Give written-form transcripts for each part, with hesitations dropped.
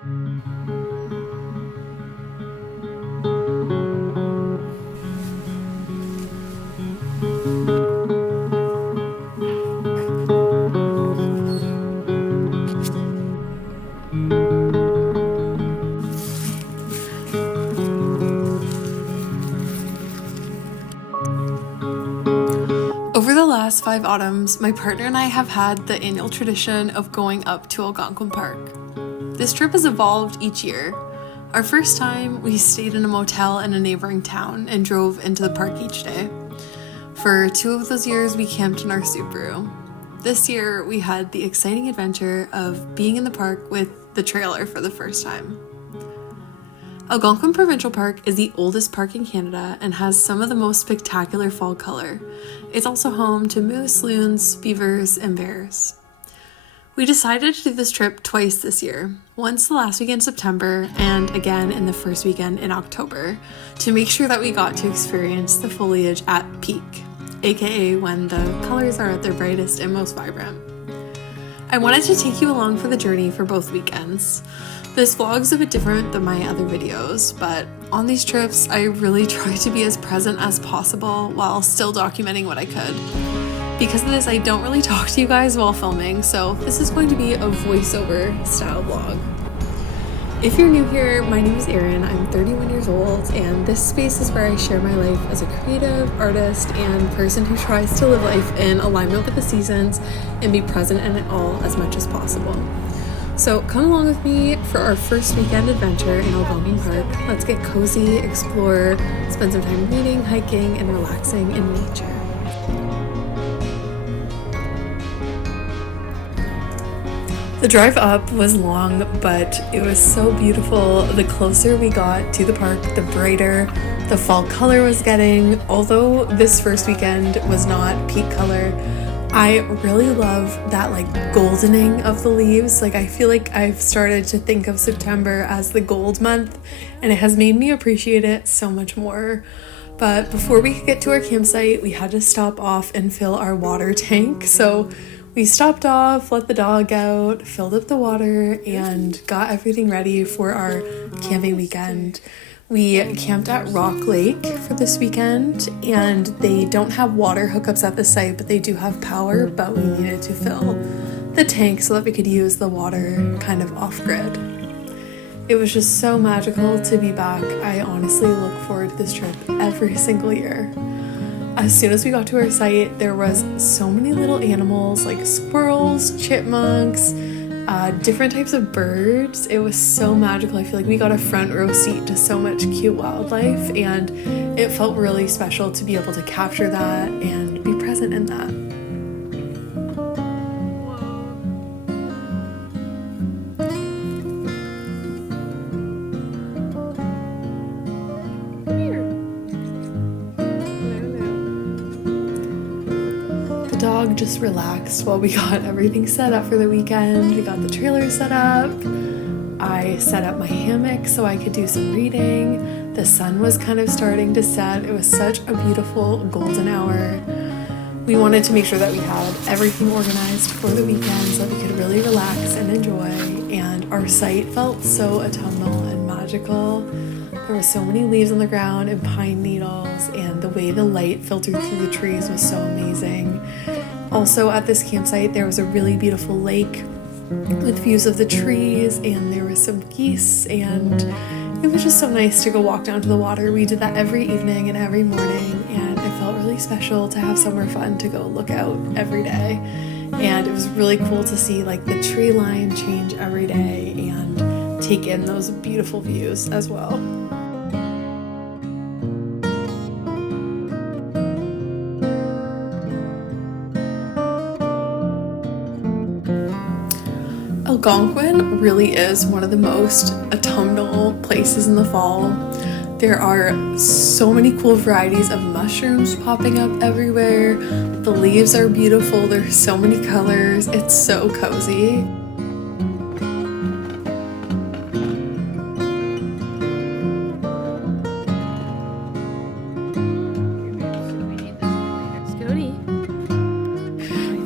Over the last 5 autumns, my partner and I have had the annual tradition of going up to Algonquin Park. This trip has evolved each year. Our first time, we stayed in a motel in a neighboring town and drove into the park each day. For 2 of those years, we camped in our Subaru. This year, we had the exciting adventure of being in the park with the trailer for the first time. Algonquin Provincial Park is the oldest park in Canada and has some of the most spectacular fall color. It's also home to moose, loons, beavers, and bears. We decided to do this trip twice this year, once the last weekend in September and again in the first weekend in October, to make sure that we got to experience the foliage at peak, aka when the colors are at their brightest and most vibrant. I wanted to take you along for the journey for both weekends. This vlog's a bit different than my other videos, but on these trips, I really try to be as present as possible while still documenting what I could. Because of this, I don't really talk to you guys while filming, so this is going to be a voiceover style vlog. If you're new here, my name is Erin, I'm 31 years old, and this space is where I share my life as a creative, artist, and person who tries to live life in alignment with the seasons and be present in it all as much as possible. So come along with me for our first weekend adventure in Algonquin Park. Let's get cozy, explore, spend some time reading, hiking, and relaxing in nature. The drive up was long, but it was so beautiful. The closer we got to the park, the brighter the fall color was getting. Although this first weekend was not peak color, I really love that goldening of the leaves. I feel like I've started to think of September as the gold month, and it has made me appreciate it so much more. But before we could get to our campsite, we had to stop off and fill our water tank. So we stopped off, let the dog out, filled up the water, and got everything ready for our camping weekend. We camped at Rock Lake for this weekend, and they don't have water hookups at the site, but they do have power, but we needed to fill the tank so that we could use the water kind of off-grid. It was just so magical to be back. I honestly look forward to this trip every single year. As soon as we got to our site, there was so many little animals like squirrels, chipmunks, different types of birds. It was so magical. I feel like we got a front row seat to so much cute wildlife, and it felt really special to be able to capture that and be present in that. Dog just relaxed while we got everything set up for the weekend. We got the trailer set up. I set up my hammock so I could do some reading. The sun was kind of starting to set. It was such a beautiful golden hour. We wanted to make sure that we had everything organized for the weekend so that we could really relax and enjoy. And our site felt so autumnal and magical. There were so many leaves on the ground and pine needles, and the way the light filtered through the trees was so amazing. Also at this campsite, there was a really beautiful lake with views of the trees, and there were some geese, and it was just so nice to go walk down to the water. We did that every evening and every morning, and it felt really special to have somewhere fun to go look out every day. And it was really cool to see the tree line change every day and take in those beautiful views as well. Algonquin really is one of the most autumnal places in the fall. There are so many cool varieties of mushrooms popping up everywhere. The leaves are beautiful. There's so many colors. It's so cozy.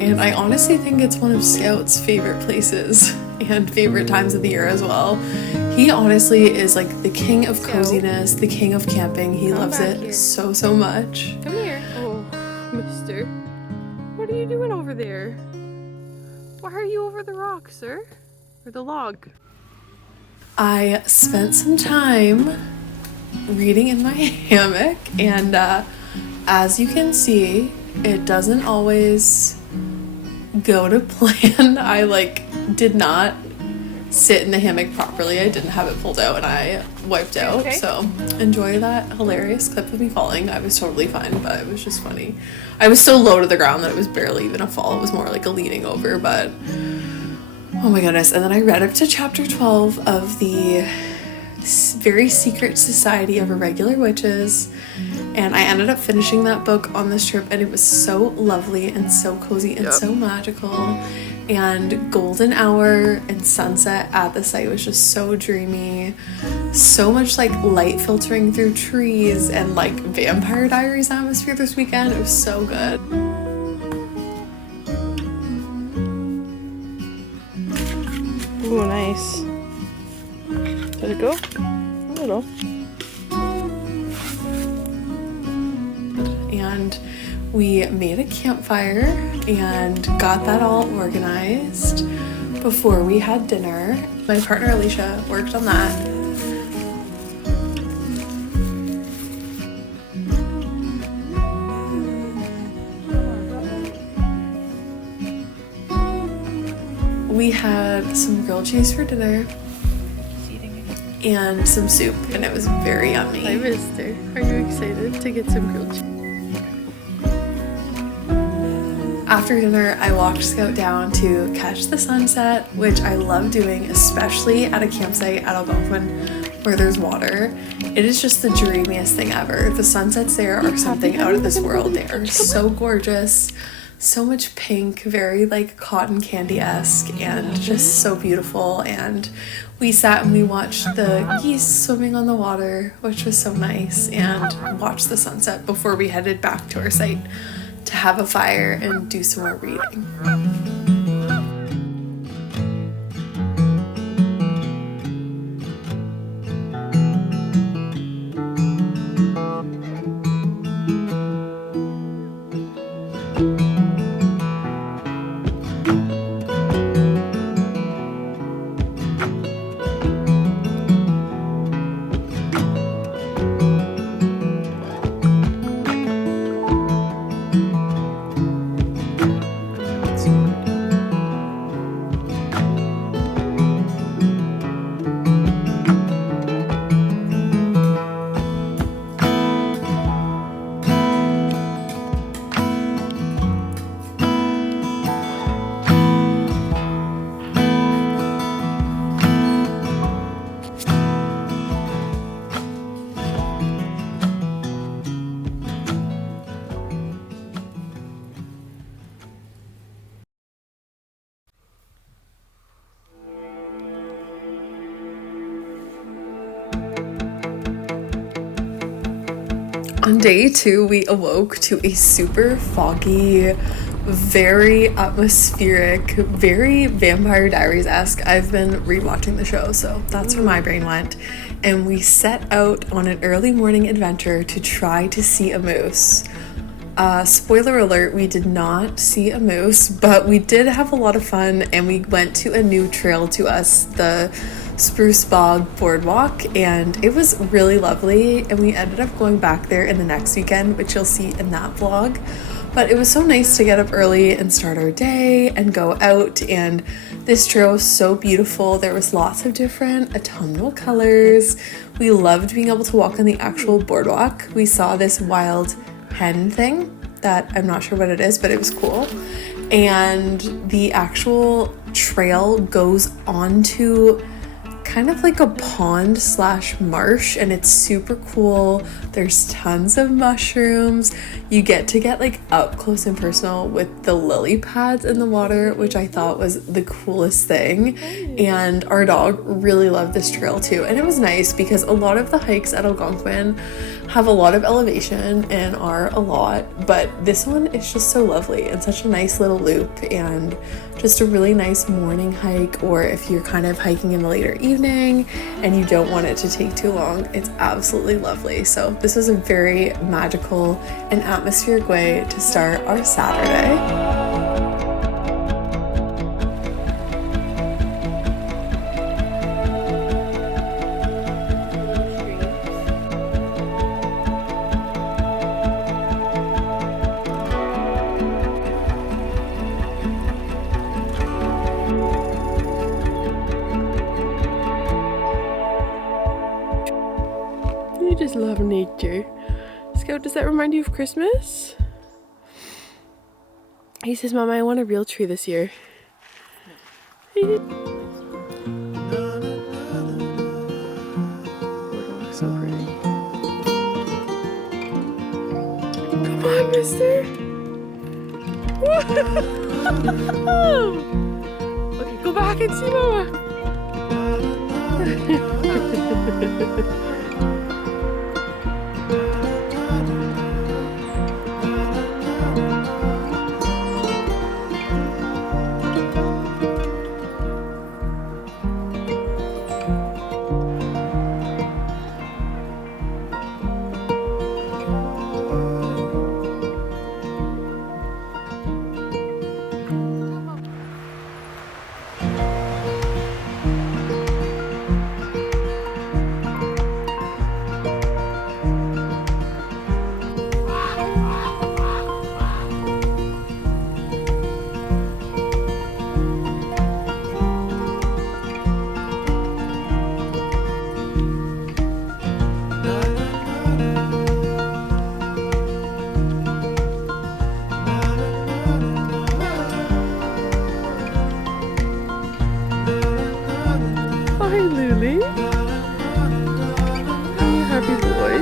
And I honestly think it's one of Scout's favorite places and favorite times of the year as well. He honestly is like the king of coziness, the king of camping. He loves it so much. Come here. Oh, mister. What are you doing over there? Why are you over the rock, sir? Or the log? I spent some time reading in my hammock, and as you can see, it doesn't always go to plan. I did not sit in the hammock properly. I didn't have it pulled out and I wiped out. Okay. So enjoy that hilarious clip of me falling. I was totally fine, but it was just funny. I was so low to the ground that it was barely even a fall. It was more like a leaning over, but oh my goodness. And then I read up to chapter 12 of the very secret society of irregular witches, and I ended up finishing that book on this trip, and it was so lovely and so cozy and so magical, and golden hour and sunset at the site was just so dreamy, so much like light filtering through trees and like Vampire Diaries atmosphere this weekend. It was so good. Ooh, nice. Did it go? A little. And we made a campfire and got that all organized before we had dinner. My partner Alicia worked on that. We had some grilled cheese for dinner and some soup, and it was very yummy. Hi, mister. Are you excited to get some grilled cheese? After dinner, I walked Scout down to catch the sunset, which I love doing, especially at a campsite at Algonquin where there's water. It is just the dreamiest thing ever. The sunsets there are something out of this world. They are so gorgeous. So much pink, very like cotton candy-esque, and just so beautiful. And we sat and we watched the geese swimming on the water, which was so nice, and watched the sunset before we headed back to our site to have a fire and do some more reading. On day 2, we awoke to a super foggy, very atmospheric, very Vampire Diaries-esque. I've been rewatching the show, so that's where my brain went. And we set out on an early morning adventure to try to see a moose. Spoiler alert, we did not see a moose, but we did have a lot of fun, and we went to a new trail to us, the Spruce Bog Boardwalk, and it was really lovely, and we ended up going back there in the next weekend, which you'll see in that vlog. But it was so nice to get up early and start our day and go out, and this trail was so beautiful. There was lots of different autumnal colors. We loved being able to walk on the actual boardwalk. We saw this wild hen thing that I'm not sure what it is, but it was cool. And the actual trail goes onto kind of like a pond slash marsh, and it's super cool. There's tons of mushrooms. You get to get like up close and personal with the lily pads in the water, which I thought was the coolest thing. And our dog really loved this trail too. And it was nice because a lot of the hikes at Algonquin have a lot of elevation and are a lot, but this one is just so lovely and such a nice little loop and just a really nice morning hike, or if you're kind of hiking in the later evening and you don't want it to take too long, it's absolutely lovely. So this was a very magical and atmospheric way to start our Saturday. You just love nature. Scout, does that remind you of Christmas? He says, Mama, I want a real tree this year. So pretty. Come on, mister. Okay, go back and see Mama. Hi, Lily. Happy boy.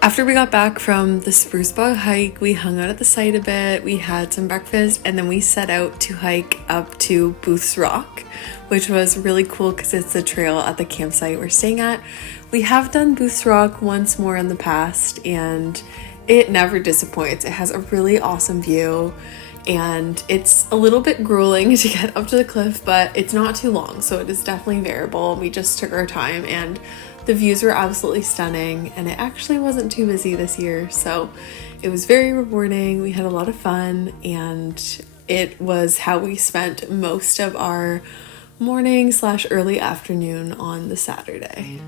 After we got back from the Spruce Bog hike, we hung out at the site a bit, we had some breakfast, and then we set out to hike up to Booth's Rock, which was really cool because it's the trail at the campsite we're staying at. We have done Booth's Rock once more in the past, and it never disappoints. It has a really awesome view, and it's a little bit grueling to get up to the cliff, but it's not too long, so it is definitely bearable. We just took our time, and the views were absolutely stunning, and it actually wasn't too busy this year, so it was very rewarding. We had a lot of fun, and it was how we spent most of our morning/early afternoon on the Saturday.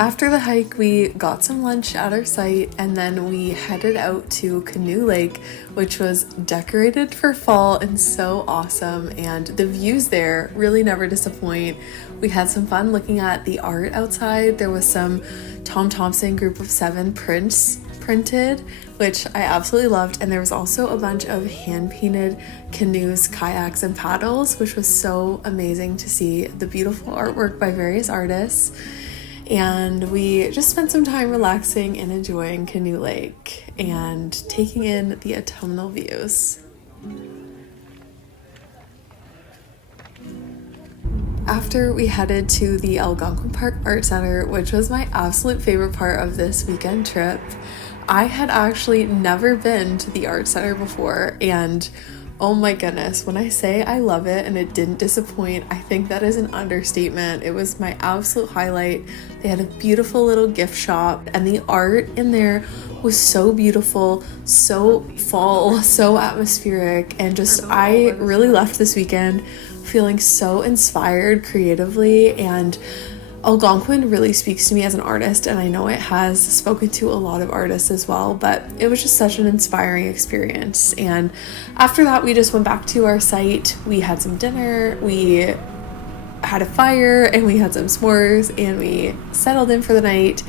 After the hike, we got some lunch at our site, and then we headed out to Canoe Lake, which was decorated for fall and so awesome, and the views there really never disappoint. We had some fun looking at the art outside. There was some Tom Thompson Group of 7 prints printed, which I absolutely loved, and there was also a bunch of hand-painted canoes, kayaks, and paddles, which was so amazing to see the beautiful artwork by various artists. And we just spent some time relaxing and enjoying Canoe Lake and taking in the autumnal views. After, we headed to the Algonquin Park Art Center, which was my absolute favorite part of this weekend trip. I had actually never been to the art center before, and oh my goodness, when I say I love it and it didn't disappoint, I think that is an understatement. It was my absolute highlight. They had a beautiful little gift shop, and the art in there was so beautiful, so fall, so atmospheric, and just I really left this weekend feeling so inspired creatively, and Algonquin really speaks to me as an artist, and I know it has spoken to a lot of artists as well, but it was just such an inspiring experience. And after that, we just went back to our site. We had some dinner, we had a fire, and we had some s'mores, and we settled in for the night.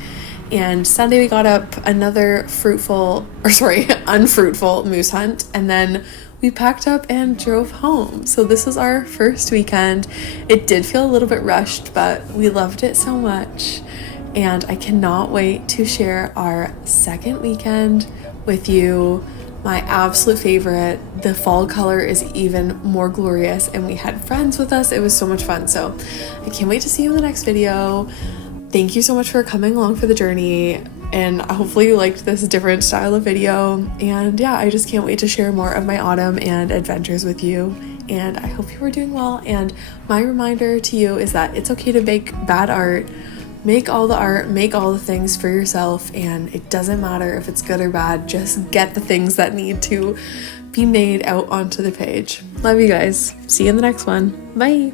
And Sunday we got up another unfruitful moose hunt, and then we packed up and drove home. So this was our first weekend. It did feel a little bit rushed, but we loved it so much. And I cannot wait to share our second weekend with you. My absolute favorite. The fall color is even more glorious, and we had friends with us. It was so much fun. So I can't wait to see you in the next video. Thank you so much for coming along for the journey, and hopefully you liked this different style of video. And yeah, I just can't wait to share more of my autumn and adventures with you, and I hope you are doing well. And my reminder to you is that it's okay to make bad art. Make all the art, make all the things for yourself, and it doesn't matter if it's good or bad. Just get the things that need to be made out onto the page. Love you guys. See you in the next one. Bye.